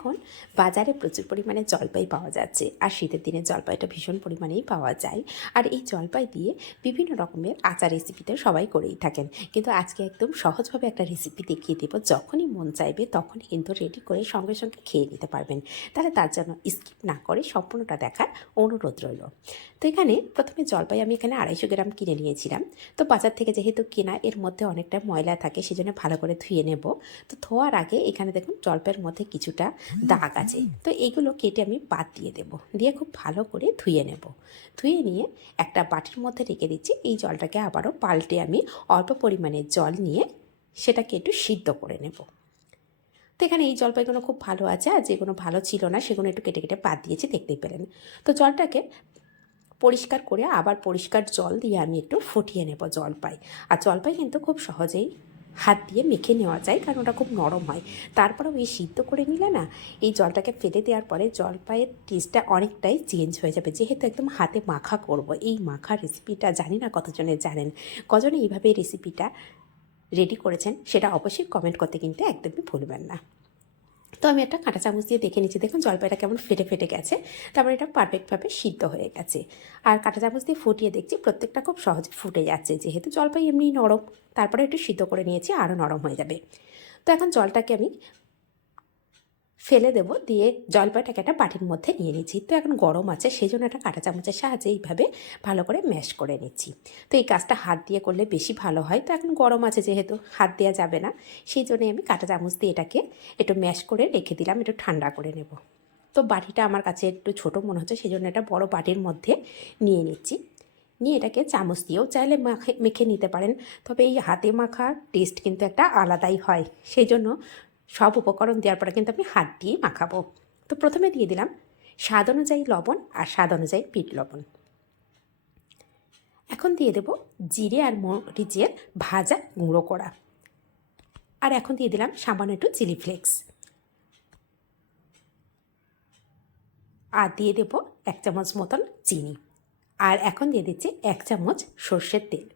এখন বাজারে প্রচুর পরিমাণে জলপাই পাওয়া যাচ্ছে। আর শীতের দিনে জলপাইটা ভীষণ পরিমাণেই পাওয়া যায়। আর এই জলপাই দিয়ে বিভিন্ন রকমের আচার রেসিপিতে সবাই করেই থাকেন। কিন্তু আজকে একদম সহজভাবে একটা রেসিপি দেখিয়ে দেবো। যখনই মন চাইবে তখনই কিন্তু রেডি করে সঙ্গে সঙ্গে খেয়ে নিতে পারবেন। তাহলে তার জন্য স্কিপ না করে সম্পূর্ণটা দেখার অনুরোধ রইল। তো এখানে প্রথমে জলপাই আমি এখানে আড়াইশো গ্রাম কিনে নিয়েছিলাম। তো বাজার থেকে যেহেতু কেনা, এর মধ্যে অনেকটা ময়লা থাকে, সেজন্য ভালো করে ধুয়ে নেব। তো ধোয়ার আগে এখানে দেখুন, জলপাইয়ের মধ্যে কিছুটা দাগ আছে। তো এইগুলো কেটে আমি বাদ দিয়ে দেব। দিয়ে খুব ভালো করে ধুয়ে নেব। ধুয়ে নিয়ে একটা বাটির মধ্যে রেখে দিচ্ছি। এই জলটাকে আবারও পাল্টে আমি অল্প পরিমাণে জল নিয়ে সেটাকে একটু সিদ্ধ করে নেব। তো এখানে এই জলপাইগুলো খুব ভালো আছে আর যেগুলো ভালো ছিল না সেগুলো একটু কেটে কেটে বাদ দিয়েছি, দেখতেই পেলেন। তো জলটাকে পরিষ্কার করে আবার পরিষ্কার জল দিয়ে আমি একটু ফুটিয়ে নেব জলপাই। আর জলপাই কিন্তু খুব সহজেই হাত দিয়ে মেখে নেওয়া যায়, কারণ ওটা খুব নরম হয়। তারপরেও ওই সিদ্ধ করে নিলে না, এই জলটাকে ফেলে দেওয়ার পরে জলপাইয়ের টেস্টটা অনেকটাই চেঞ্জ হয়ে যাবে। যেহেতু একদম হাতে মাখা করব, এই মাখা রেসিপিটা জানি না কতজনে জানেন। কজনে এইভাবে রেসিপিটা রেডি করেছেন, সেটা অবশ্যই কমেন্ট করতে কিন্তু একদমই ভুলবেন না। তো আমি একটা কাঁটা চামচ দিয়ে দেখে নিচ্ছি। দেখুন, জলপাইটা কেমন ফেটে ফেটে গেছে। তারপরে এটা পারফেক্টভাবে সিদ্ধ হয়ে গেছে। আর কাঁটা চামচ দিয়ে ফুটিয়ে দেখছি, প্রত্যেকটা খুব সহজে ফুটে যাচ্ছে। যেহেতু জলপাই এমনি নরম, তারপরে একটু সিদ্ধ করে নিয়েছি, আরও নরম হয়ে যাবে। তো এখন জলটাকে আমি ফেলে দেবো, দিয়ে জলপাইটাকে একটা বাটির মধ্যে নিয়ে নিচ্ছি তো এখন গরম আছে সেই জন্য একটা কাঁটা চামচের সাহায্যে এইভাবে ভালো করে ম্যাশ করে নিচ্ছি। তো এই কাজটা হাত দিয়ে করলে বেশি ভালো হয়। তো এখন গরম আছে যেহেতু, হাত দেওয়া যাবে না, সেই জন্যই আমি কাঁটা চামচ দিয়ে এটাকে একটু ম্যাশ করে রেখে দিলাম, একটু ঠান্ডা করে নেব। তো বাটিটা আমার কাছে একটু ছোটো মনে হচ্ছে সেই জন্য একটা বড় বাটির মধ্যে নিয়ে নিচ্ছি। নিয়ে এটাকে চামচ দিয়েও চাইলে মাখে, মেখে নিতে পারেন, তবে এই হাতে মাখার টেস্ট কিন্তু একটা আলাদাই হয়। সেই জন্য সব উপকরণ দেওয়ার পরে কিন্তু আমি হাত দিয়ে মাখাবো। তো প্রথমে দিয়ে দিলাম স্বাদ অনুযায়ী লবণ আর স্বাদ অনুযায়ী পিট লবণ। এখন দিয়ে দেব জিরে আর মরিচের ভাজা গুঁড়ো করা। আর এখন দিয়ে দিলাম সামান্য একটু চিলি ফ্লেক্স। আর দিয়ে দেব এক চামচ মতন চিনি। আর এখন দিয়ে দিচ্ছি এক চামচ সর্ষের তেল।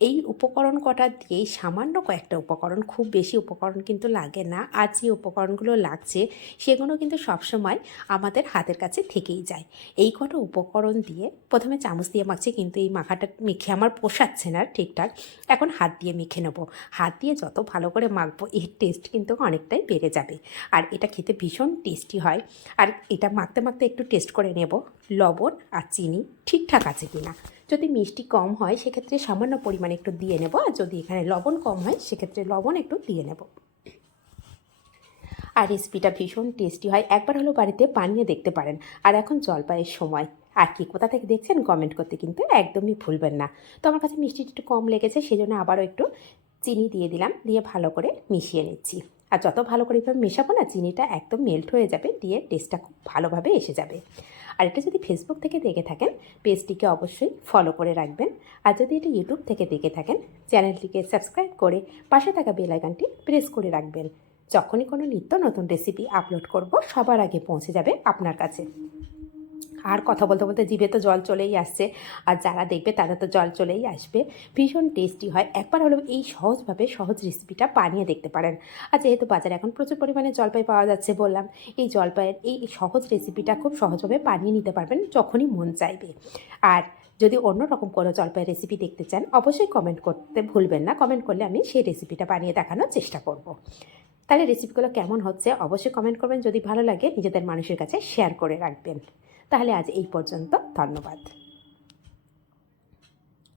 এই উপকরণ কটা দিয়েই সামান্য কয়েকটা উপকরণ, খুব বেশি উপকরণ কিন্তু লাগে না, আর যে উপকরণগুলো লাগছে সেগুলো কিন্তু সবসময় আমাদের হাতের কাছে থেকেই যায়। এই কটা উপকরণ দিয়ে প্রথমে চামচ দিয়ে মাখছি, কিন্তু এই মাখাটা মেখে আমার পোষাচ্ছে না ঠিকঠাক। এখন হাত দিয়ে মেখে নেব। হাত দিয়ে যত ভালো করে মাখবো, এর টেস্ট কিন্তু অনেকটাই বেড়ে যাবে। আর এটা খেতে ভীষণ টেস্টি হয়। আর এটা মাখতে মাখতে একটু টেস্ট করে নেব। লবণ আর চিনি ঠিকঠাক আছে কিনা। যদি মিষ্টি কম হয়, সেক্ষেত্রে সামান্য পরিমাণে একটু দিয়ে নেব। আর যদি এখানে লবণ কম হয়, সেক্ষেত্রে লবণ একটু দিয়ে নেব। আর রেসিপিটা ভীষণ টেস্টি হয়। একবার হলো বাড়িতে বানিয়ে দেখতে পারেন। আর এখন জলপাইয়ের সময়। আর কি, কোথা থেকে দেখছেন কমেন্ট করতে কিন্তু একদমই ভুলবেন না। তো আমার কাছে মিষ্টি একটু কম লেগেছে, সেজন্য আবারও একটু চিনি দিয়ে দিলাম। দিয়ে ভালো করে মিশিয়ে নিচ্ছি। আর যত ভালো করে এভাবে মেশাবো না, চিনিটা একদম মেল্ট হয়ে যাবে। দিয়ে টেস্টটা খুব ভালোভাবে এসে যাবে। আর এটা যদি ফেসবুক থেকে দেখে থাকেন, পেজটিকে অবশ্যই ফলো করে রাখবেন। আর যদি এটা ইউটিউব থেকে দেখে থাকেন, চ্যানেলটিকে সাবস্ক্রাইব করে পাশে থাকা বেল আইকনটি প্রেস করে রাখবেন। যখনই কোনো নিত্য নতুন রেসিপি আপলোড করব, সবার আগে পৌঁছে যাবে আপনার কাছে। আর কথা বলতে বলতে জিভে তো জল চলেই আসছে। আর যারা দেখবে তারা তো জল চলেই আসবে। ভীষণ টেস্টি হয়। একবার হলেও এই সহজভাবে সহজ রেসিপিটা বানিয়ে দেখতে পারেন। আর যেহেতু বাজারে এখন প্রচুর পরিমাণে জলপাই পাওয়া যাচ্ছে বললাম, এই জলপাইয়ের এই সহজ রেসিপিটা খুব সহজভাবে বানিয়ে নিতে পারবেন যখনই মন চাইবে। আর যদি অন্য রকম কোনো জলপাইয়ের রেসিপি দেখতে চান, অবশ্যই কমেন্ট করতে ভুলবেন না। কমেন্ট করলে আমি সেই রেসিপিটা বানিয়ে দেখানোর চেষ্টা করব। তাহলে রেসিপিগুলো কেমন হচ্ছে অবশ্যই কমেন্ট করবেন। যদি ভালো লাগে, নিজেদের মানুষের কাছে শেয়ার করে রাখবেন। তাহলে আজ এই পর্যন্ত, ধন্যবাদ।